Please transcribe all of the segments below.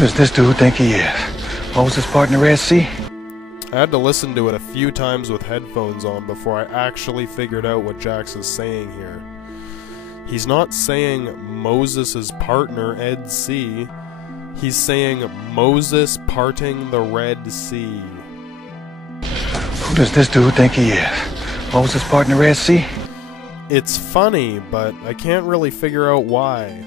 does this dude think he is? Moses' partner at sea? I had to listen to it a few times with headphones on before I actually figured out what Jax is saying here. He's not saying Moses' partner, Ed Sea. He's saying Moses parting the Red Sea. Who does this dude think he is? Moses' partner at sea? It's funny, but I can't really figure out why.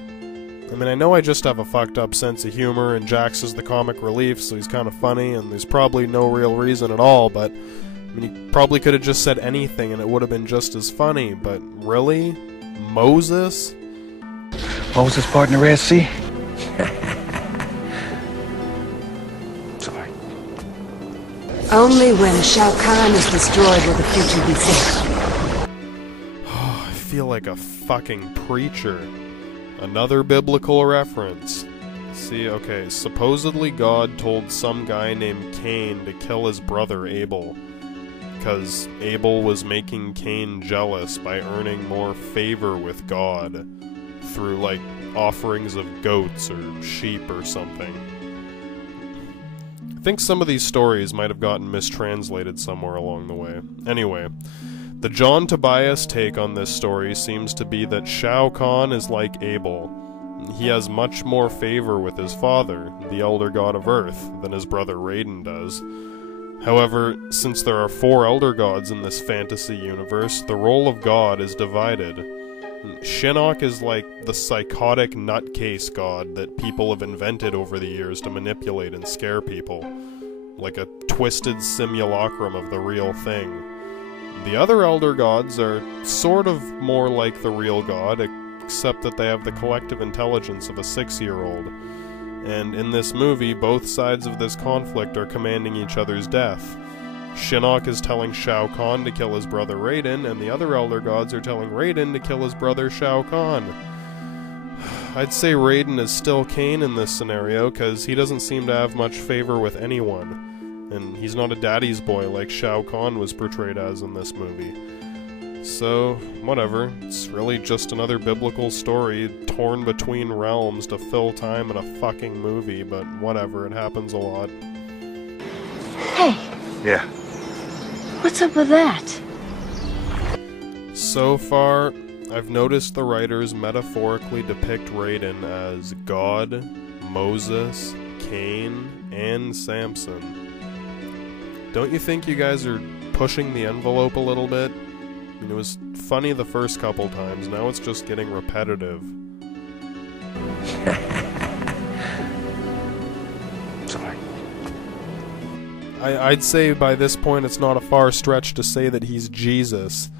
I mean, I know I just have a fucked up sense of humor, and Jax is the comic relief, so he's kind of funny, and there's probably no real reason at all, but I mean, he probably could have just said anything and it would have been just as funny, but really? Moses? Moses' partner at sea? Sorry. Only when Shao Kahn is destroyed will the future be safe. I feel like a fucking preacher. Another biblical reference. See, okay, supposedly God told some guy named Cain to kill his brother Abel, because Abel was making Cain jealous by earning more favor with God through, like, offerings of goats or sheep or something. I think some of these stories might have gotten mistranslated somewhere along the way. Anyway, the John Tobias take on this story seems to be that Shao Kahn is like Abel. He has much more favor with his father, the Elder God of Earth, than his brother Rayden does. However, since there are 4 Elder Gods in this fantasy universe, the role of God is divided. Shinnok is like the psychotic nutcase god that people have invented over the years to manipulate and scare people. Like a twisted simulacrum of the real thing. The other Elder Gods are sort of more like the real God, except that they have the collective intelligence of a 6-year-old. And in this movie, both sides of this conflict are commanding each other's death. Shinnok is telling Shao Kahn to kill his brother Rayden, and the other Elder Gods are telling Rayden to kill his brother Shao Kahn. I'd say Rayden is still Cain in this scenario, because he doesn't seem to have much favor with anyone. And he's not a daddy's boy like Shao Kahn was portrayed as in this movie. So, whatever. It's really just another biblical story torn between realms to fill time in a fucking movie, but whatever, it happens a lot. Hey! Yeah. What's up with that? So far, I've noticed the writers metaphorically depict Rayden as God, Moses, Cain, and Samson. Don't you think you guys are pushing the envelope a little bit? I mean, it was funny the first couple times, now it's just getting repetitive. Sorry. I'd say by this point it's not a far stretch to say that he's Jesus.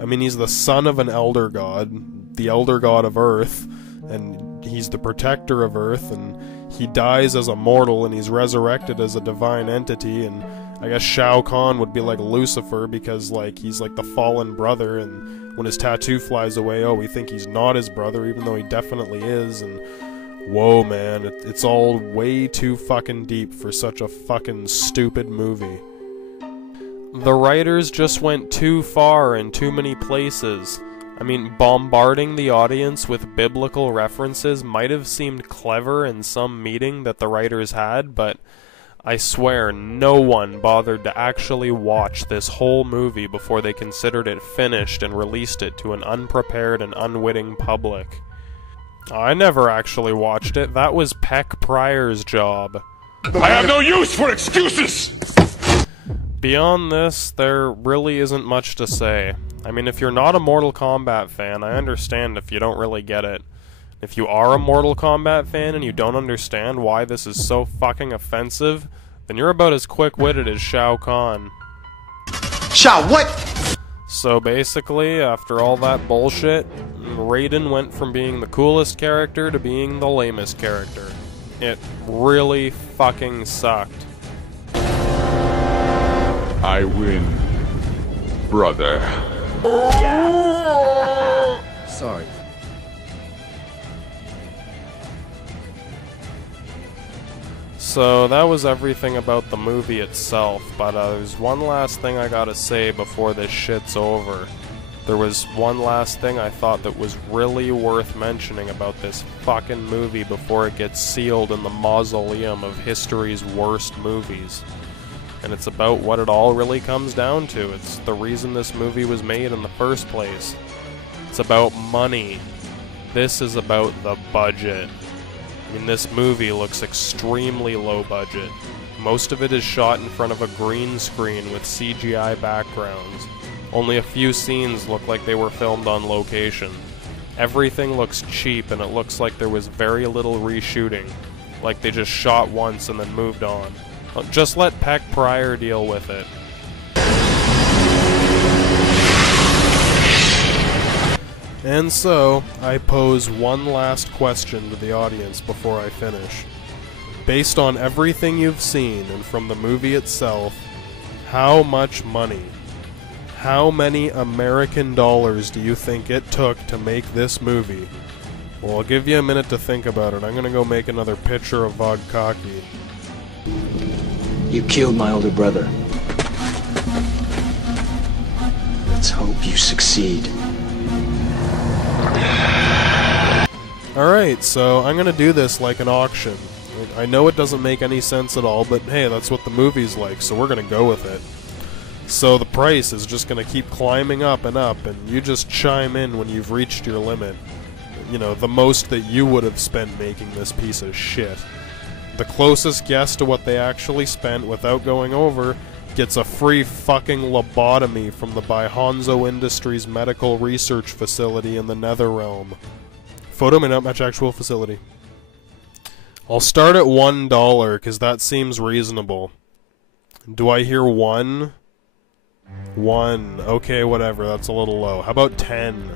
I mean, he's the son of an Elder God, the Elder God of Earth, and he's the protector of Earth, and he dies as a mortal and he's resurrected as a divine entity, and I guess Shao Kahn would be like Lucifer because, like, he's like the fallen brother, and when his tattoo flies away, oh, we think he's not his brother, even though he definitely is, and whoa, man, it's all way too fucking deep for such a fucking stupid movie. The writers just went too far in too many places. I mean, bombarding the audience with biblical references might have seemed clever in some meeting that the writers had, but I swear no one bothered to actually watch this whole movie before they considered it finished and released it to an unprepared and unwitting public. I never actually watched it. That was Peck Pryor's job. I have no use for excuses! Beyond this, there really isn't much to say. I mean, if you're not a Mortal Kombat fan, I understand if you don't really get it. If you are a Mortal Kombat fan and you don't understand why this is so fucking offensive, then you're about as quick-witted as Shao Kahn. Shao, what? So basically, after all that bullshit, Rayden went from being the coolest character to being the lamest character. It really fucking sucked. I win, brother. Sorry. So that was everything about the movie itself, but there's one last thing I gotta say before this shit's over. There was one last thing I thought that was really worth mentioning about this fucking movie before it gets sealed in the mausoleum of history's worst movies. And it's about what it all really comes down to. It's the reason this movie was made in the first place. It's about money. This is about the budget. I mean, this movie looks extremely low budget. Most of it is shot in front of a green screen with CGI backgrounds. Only a few scenes look like they were filmed on location. Everything looks cheap, and it looks like there was very little reshooting. Like they just shot once and then moved on. Just let Peck Pryor deal with it. And so, I pose one last question to the audience before I finish. Based on everything you've seen and from the movie itself, how much money, how many American dollars do you think it took to make this movie? Well, I'll give you a minute to think about it. I'm gonna go make another picture of Vodkaki. You killed my older brother. Let's hope you succeed. Alright, so I'm gonna do this like an auction. I know it doesn't make any sense at all, but hey, that's what the movie's like, so we're gonna go with it. So the price is just gonna keep climbing up, and you just chime in when you've reached your limit. You know, the most that you would have spent making this piece of shit. The closest guess to what they actually spent without going over gets a free fucking lobotomy from the Hanzo Industries medical research facility in the Netherrealm. Photo may not match actual facility. I'll start at $1, because that seems reasonable. Do I hear 1? 1. Okay, whatever, that's a little low. How about 10?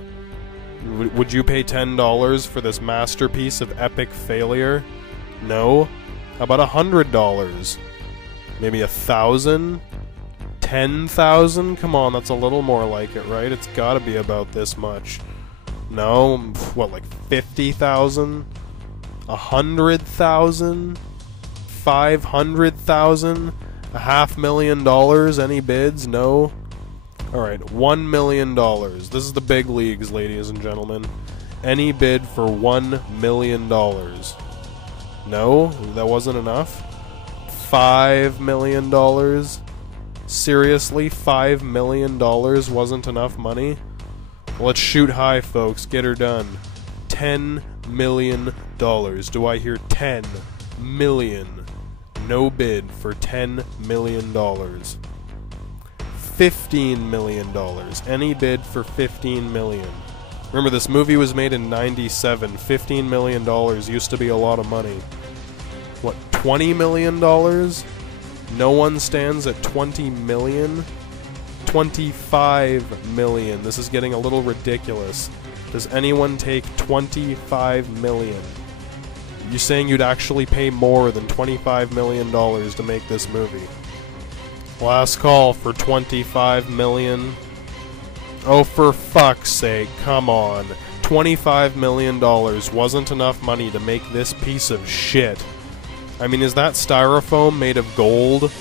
Would you pay $10 for this masterpiece of epic failure? No? How about $100? Maybe 1,000? 10,000? Come on, that's a little more like it, right? It's gotta be about this much. No? What, like 50,000? 100,000? 500,000? $500,000? Any bids? No? Alright, $1 million. This is the big leagues, ladies and gentlemen. Any bid for $1 million? No? That wasn't enough? $5 million? Seriously? $5 million wasn't enough money? Let's shoot high, folks. Get her done. $10 million. Do I hear 10 million? No bid for $10 million. $15 million. Any bid for $15 million? Remember, this movie was made in '97. $15 million used to be a lot of money. What, $20 million? No one stands at 20 million? 25 million. This is getting a little ridiculous. Does anyone take 25 million? You saying you'd actually pay more than $25 million to make this movie? Last call for 25 million. Oh, for fuck's sake, come on. $25 million wasn't enough money to make this piece of shit. I mean, is that styrofoam made of gold?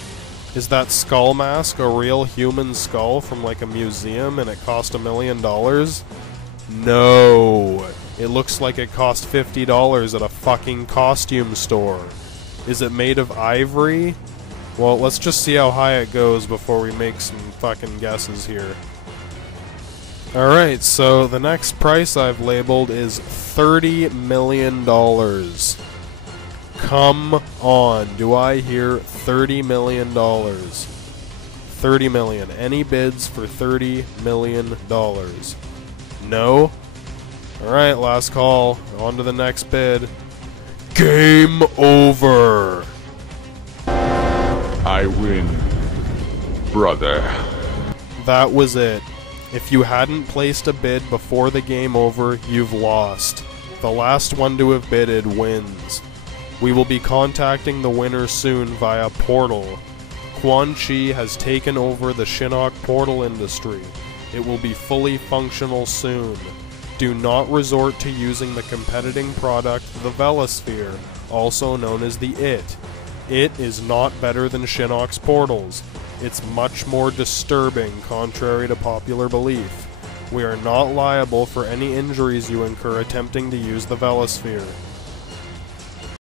Is that skull mask a real human skull from like a museum and it cost $1 million? No. It looks like it cost $50 at a fucking costume store. Is it made of ivory? Well, let's just see how high it goes before we make some fucking guesses here. Alright, so the next price I've labeled is $30 million. Come on, do I hear $30 million? 30 million. Any bids for $30 million? No? Alright, last call. On to the next bid. Game over! I win, brother. That was it. If you hadn't placed a bid before the game over, you've lost. The last one to have bidded wins. We will be contacting the winner soon via Portal. Quan Chi has taken over the Shinnok Portal industry. It will be fully functional soon. Do not resort to using the competing product, the Vellosphere, also known as the It. It is not better than Shinnok's portals. It's much more disturbing, contrary to popular belief. We are not liable for any injuries you incur attempting to use the Vellosphere.